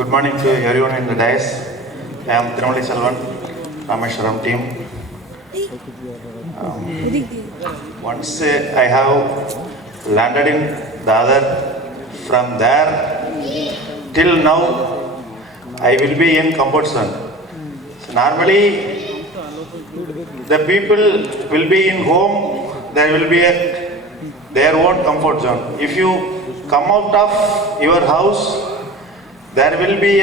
Good morning to everyone in the dais. I am Tirumali Selvan, Rameshwaram team. Once I have landed in Dadar, from there till now I will be in comfort zone. So normally the people will be in home, there will be their own comfort zone. If you come out of your house, there will be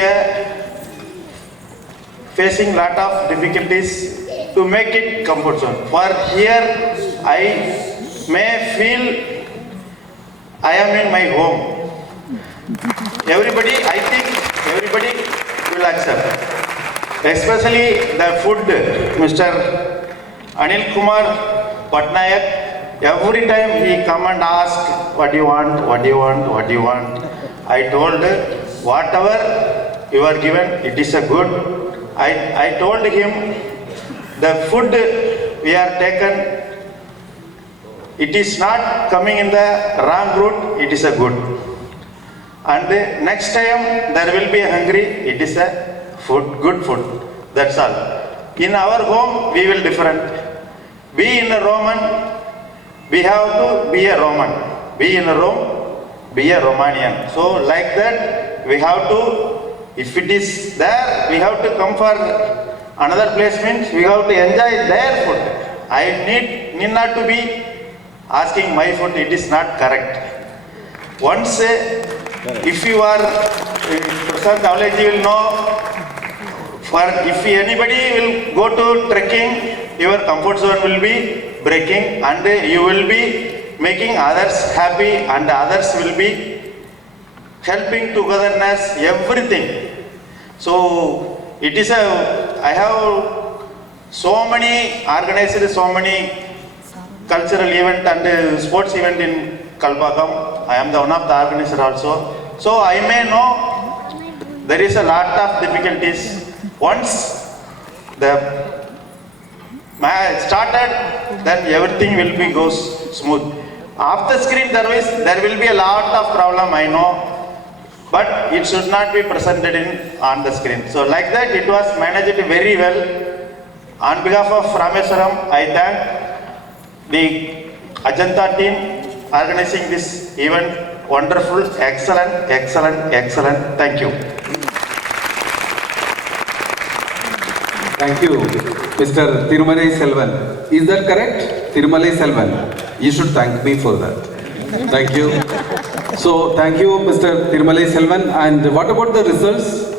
facing lot of difficulties to make it comfort zone. For here, I may feel I am in my home. Everybody, I think everybody will accept. Especially the food, Mr. Anil Kumar Patnaik, every time he come and ask, what do you want, what do you want, what do you want? I told, whatever you are given, it is a good. I told him, the food we are taken, it is not coming in the wrong route, it is a good. And next time there will be hungry, it is a food, good food. That's all. In our home, we will different. Be in a Roman, we have to be a Roman. Be in a Rome, be a Romanian. So like that, we have to, if it is there, we have to come for another place, means we have to enjoy their food. I need not to be asking my food, it is not correct. Once, if you are, Prasad Kavaleji will know, for if anybody will go to trekking, your comfort zone will be breaking and you will be making others happy and others will be helping togetherness, everything. So it is I have so many organized, so many cultural event and sports event in Kalpakam. I am the one of the organizer also. So I may know there is a lot of difficulties. Once the match started, then everything will be goes smooth. Off the screen there will be a lot of problem, I know, but it should not be presented on the screen. So like that it was managed very well. On behalf of Rameshwaram, I thank the Ajanta team organizing this event. Wonderful, excellent, excellent, excellent. Thank you. Thank you, Mr. Tirumali Selvan. Is that correct? Tirumali Selvan. You should thank me for that. Thank you. So, thank you, Mr. Tirumali Selvan. And what about the results?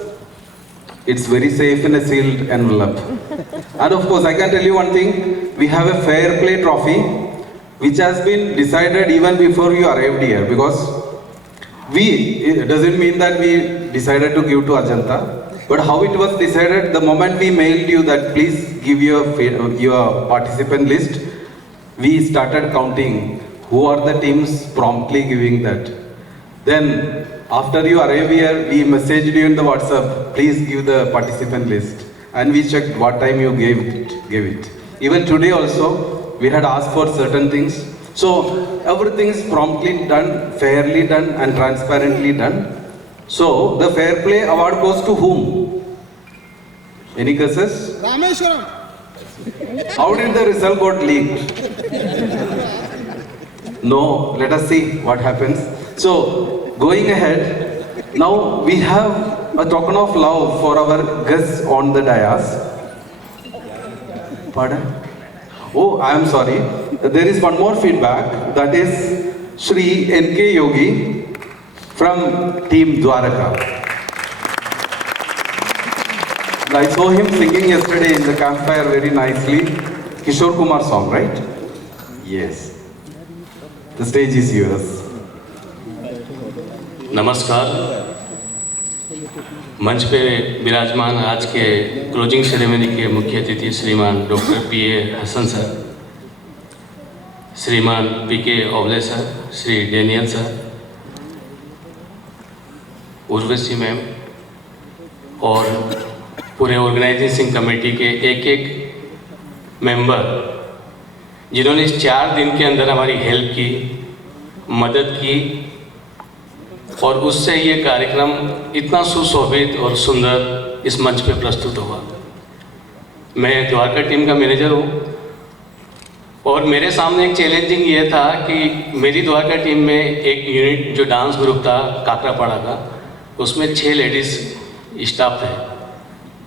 It's very safe in a sealed envelope. And of course, I can tell you one thing. We have a fair play trophy, which has been decided even before you arrived here. Because it doesn't mean that we decided to give to Ajanta. But how it was decided, the moment we mailed you that please give your participant list, we started counting who are the teams promptly giving that. Then after you arrive here, we messaged you in the WhatsApp, please give the participant list. And we checked what time you gave it. Even today also, we had asked for certain things. So everything is promptly done, fairly done and transparently done. So, the Fair Play Award goes to whom? Any guesses? Rameshwaram. How did the result got leaked? No, let us see what happens. So, going ahead, now we have a token of love for our guests on the dais. Pardon? Oh, I am sorry. There is one more feedback, that is Shri N.K. Yogi from Team Dwaraka. I saw him singing yesterday in the campfire very nicely. Kishore Kumar song, right? Yes. The stage is yours. नमस्कार. मंच पे विराजमान आज के closing ceremony के मुख्य अतिथि श्रीमान डॉक्टर P.A. हसन सर, श्रीमान P.K. ओवले सर, श्री डेनियल सर, उर्वशी मैम और पूरे ऑर्गेनाइजिंग कमेटी के एक मेंबर जिन्होंने इस 4 दिन के अंदर हमारी हेल्प की, मदद की और उससे ये कार्यक्रम इतना सुशोभित और सुंदर इस मंच पे प्रस्तुत हुआ। मैं द्वारका टीम का मैनेजर हूँ और मेरे सामने एक चैलेंजिंग ये था कि मेरी द्वारका टीम में एक यूनिट जो डांस ग्रुप था काकरापाड़ा का, उसमें 6 लेडीज़ स्टाफ थे।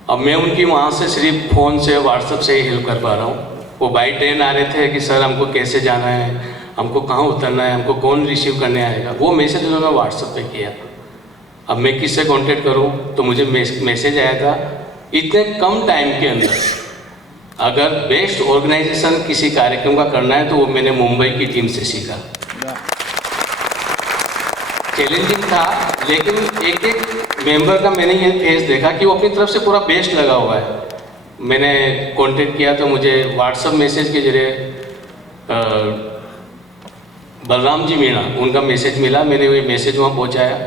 अब मैं उनकी वहाँ से सिर्फ फ़ोन से व्हाट्सएप से ही हेल्प कर पा रहा हूँ। वो बाई ट्रेन आ रहे थे कि सर हमको कैसे जाना है, हमको कहाँ उतरना है, हमको कौन रिसीव करने आएगा। वो मैसेज उन्होंने व्हाट्सएप पे किया। अब मैं किससे कांटेक्ट करूँ, तो मुझे मैसेज आया था इतने कम टाइम के अंदर अगर बेस्ट ऑर्गेनाइजेशन किसी कार्यक्रम का करना है तो वो मैंने मुंबई की टीम से सीखा। चैलेंजिंग था, लेकिन एक एक मेंबर का मैंने ये फेस देखा कि वो अपनी तरफ से पूरा बेस्ट लगा हुआ है। मैंने कांटेक्ट किया तो मुझे व्हाट्सएप मैसेज के जरिए बलराम जी मीणा उनका मैसेज मिला। मैंने वो मैसेज वहाँ पहुँचाया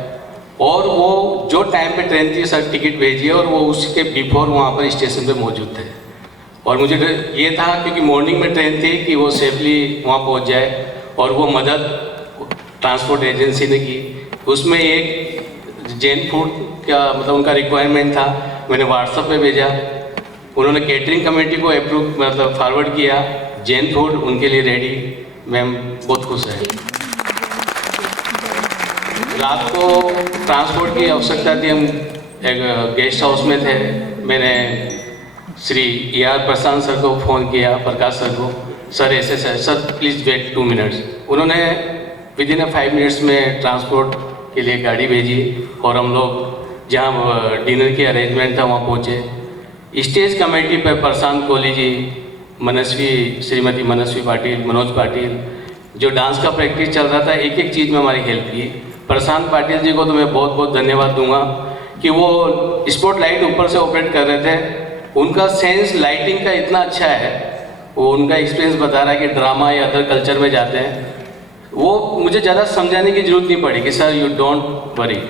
और वो जो टाइम पे ट्रेन थी सर टिकट भेजिए, और वो उसके बिफोर वहाँ पर स्टेशन पे मौजूद थे। और मुझे ये था क्योंकि मॉर्निंग में ट्रेन थी कि वो सेफली वहाँ पहुँच जाए, और वो मदद ट्रांसपोर्ट एजेंसी ने की। उसमें एक जैन फूड का मतलब उनका रिक्वायरमेंट था, मैंने व्हाट्सएप पे भेजा, उन्होंने कैटरिंग कमेटी को अप्रूव मतलब फॉरवर्ड किया, जैन फूड उनके लिए रेडी। मैम बहुत खुश है। रात को ट्रांसपोर्ट की आवश्यकता थी, हम एक गेस्ट हाउस में थे। मैंने श्री E.R. प्रशांत सर को फ़ोन किया, प्रकाश सर को, सर ऐसे सर प्लीज़ वेट 2 मिनट्स। उन्होंने विदिन 5 मिनट्स में ट्रांसपोर्ट के लिए गाड़ी भेजी और हम लोग जहाँ डिनर की अरेंजमेंट था वहाँ पहुँचे। स्टेज कमेटी पर प्रशांत कोहली जी, मनस्वी श्रीमती मनस्वी पाटिल, मनोज पाटिल, जो डांस का प्रैक्टिस चल रहा था, एक एक चीज़ में हमारी हेल्प की। प्रशांत पाटिल जी को तो मैं बहुत बहुत धन्यवाद दूंगा कि वो स्पॉट लाइट ऊपर से ऑपरेट कर रहे थे। उनका सेंस लाइटिंग का इतना अच्छा है, वो उनका एक्सपीरियंस बता रहा है कि ड्रामा या अदर कल्चर में जाते हैं। वो मुझे ज़्यादा समझाने की जरूरत नहीं पड़ी कि sir you don't worry,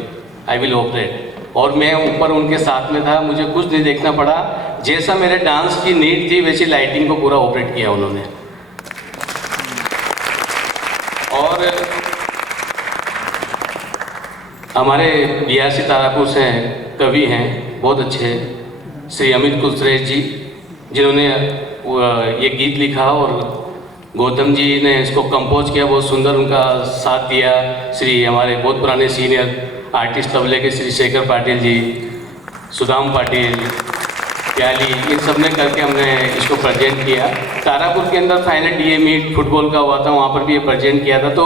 I will operate. और मैं ऊपर उनके साथ में था, मुझे कुछ नहीं देखना पड़ा, जैसा मेरे डांस की नीड थी वैसी लाइटिंग को पूरा ऑपरेट किया उन्होंने। और हमारे BRC तारापुर से कवि हैं बहुत अच्छे, श्री अमित कुशरेश जी, जिन्होंने ये गीत लिखा और गौतम जी ने इसको कंपोज किया, बहुत सुंदर उनका साथ दिया। श्री हमारे बहुत पुराने सीनियर आर्टिस्ट तबले के श्री शेखर पाटिल जी, सुदाम पाटिल, प्याली, इन सब ने करके हमने इसको प्रेजेंट किया। तारापुर के अंदर फाइनल DA मीट फुटबॉल का हुआ था, वहाँ पर भी ये प्रेजेंट किया था। तो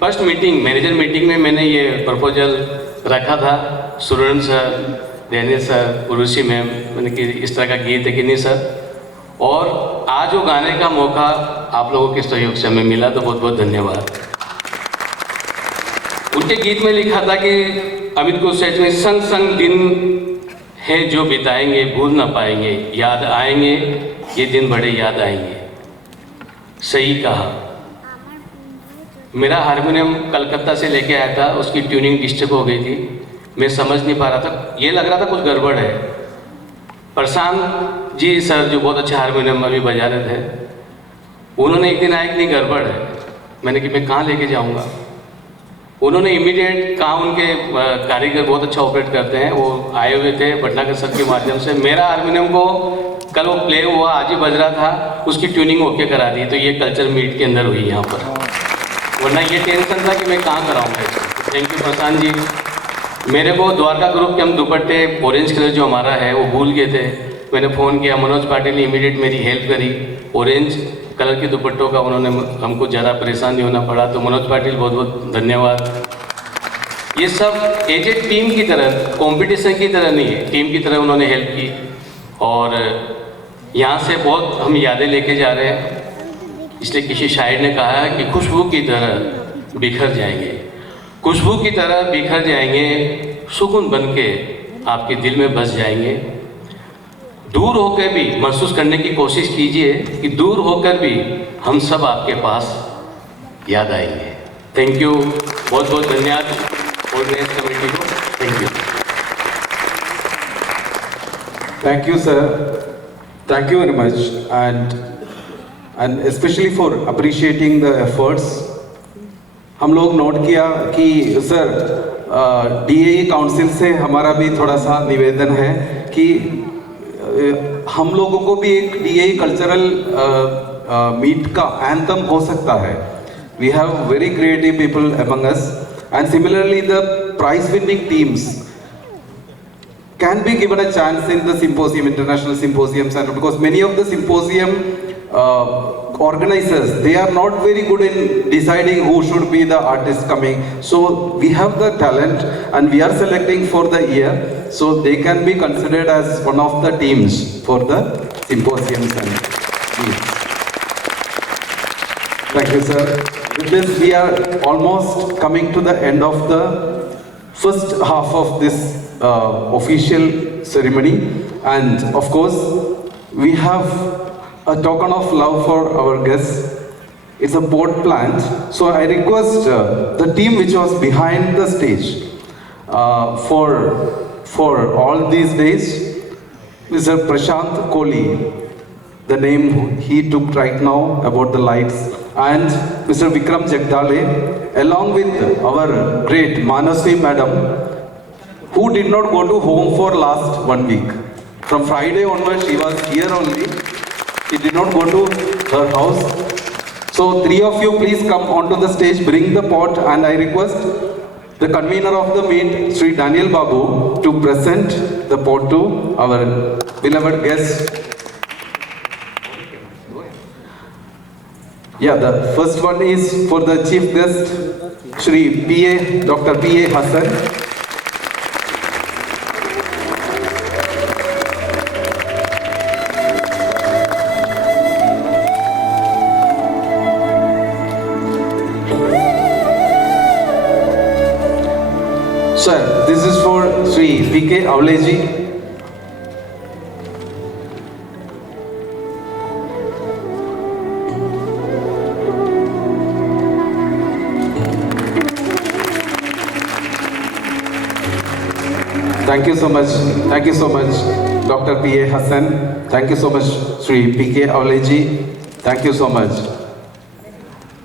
फर्स्ट मीटिंग, मैनेजर मीटिंग में मैंने ये प्रपोजल रखा था, Surendra sir, Daniel sir, Urvashi मैम, मैंने कि इस तरह का गीत है कि नहीं सर। और आज वो गाने का मौका आप लोगों के सहयोग से हमें मिला, तो बहुत बहुत धन्यवाद। उनके गीत में लिखा था कि अमित कुशरेश में, संग संग दिन है जो बिताएंगे, भूल ना पाएंगे, याद आएंगे ये दिन, बड़े याद आएंगे। सही कहा। मेरा हारमोनियम कलकत्ता से लेके आया था, उसकी ट्यूनिंग डिस्टर्ब हो गई थी, मैं समझ नहीं पा रहा था, ये लग रहा था कुछ गड़बड़ है। प्रशांत जी सर जो बहुत अच्छा हारमोनियम अभी बजा रहे थे, उन्होंने एक दिन आया कि नहीं गड़बड़ है। मैंने कि मैं कहाँ लेके जाऊँगा। उन्होंने इमीडिएट कहा, उनके कारीगर बहुत अच्छा ऑपरेट करते हैं, वो आए हुए थे भटनागर सर के माध्यम से। मेरा हारमोनियम को कल वो प्ले हुआ, आज ही बज रहा था, उसकी ट्यूनिंग ओके करा दी। तो ये कल्चर मीट के अंदर हुई यहाँ पर, वरना ये टेंशन था कि मैं कहाँ कराऊँगा इसको। थैंक यू प्रशांत जी। मेरे को द्वारका ग्रुप के हम दुपट्टे ऑरेंज कलर जो हमारा है वो भूल गए थे, मैंने फ़ोन किया, मनोज पाटिल ने इमीडिएट मेरी हेल्प करी। ऑरेंज कलर के दुपट्टों का उन्होंने हमको ज़्यादा परेशान नहीं होना पड़ा, तो मनोज पाटिल बहुत बहुत धन्यवाद। ये सब एज ए टीम की तरह, कंपटीशन की तरह नहीं है, टीम की तरह उन्होंने हेल्प की। और यहाँ से बहुत हम यादें लेके जा रहे हैं। इसलिए किसी शायर ने कहा है कि खुशबू की तरह बिखर जाएंगे, खुशबू की तरह बिखर जाएंगे, सुकून बन के आपके दिल में बस जाएंगे। दूर होकर भी महसूस करने की कोशिश कीजिए कि दूर होकर भी हम सब आपके पास याद आएंगे। थैंक यू, बहुत बहुत धन्यवाद ऑर्गेनाइज कमेटी को। Thank you. Thank you, sir. Thank you very much, and especially for appreciating the efforts हम लोग नोट किया कि सर डीएई काउंसिल से हमारा भी थोड़ा सा निवेदन है कि हम लोगों को भी एक डीएई कल्चरल मीट का एंथम हो सकता है. We have very creative people among us, and similarly the prize winning teams can be given a chance in the symposium, international symposiums, and because many of the symposium organizers, they are not very good in deciding who should be the artist coming. So we have the talent and we are selecting for the year, so they can be considered as one of the teams for the symposiums and meets. Thank you, sir. With this, we are almost coming to the end of the first half of this official ceremony, and of course, we have a token of love for our guests. It's a pot plant. So I request the team which was behind the stage for all these days, Mr. Prashant Kohli, the name he took right now about the lights, and Mr. Vikram Jagdale, along with our great Manasvi madam, who did not go to home for last 1 week. From Friday onwards, she was here only. She did not go to her house. So 3 of you please come onto the stage, bring the pot, and I request the convener of the meet, Sri Daniel Babu, to present the pot to our beloved guests. Yeah, the first one is for the chief guest, Shri Dr. P.A. Hassan. Sir, this is for Sri P.K. Avleji. Thank you so much. Thank you so much, Dr. P.A. Hassan. Thank you so much, Sri P.K. Avleji. Thank you so much.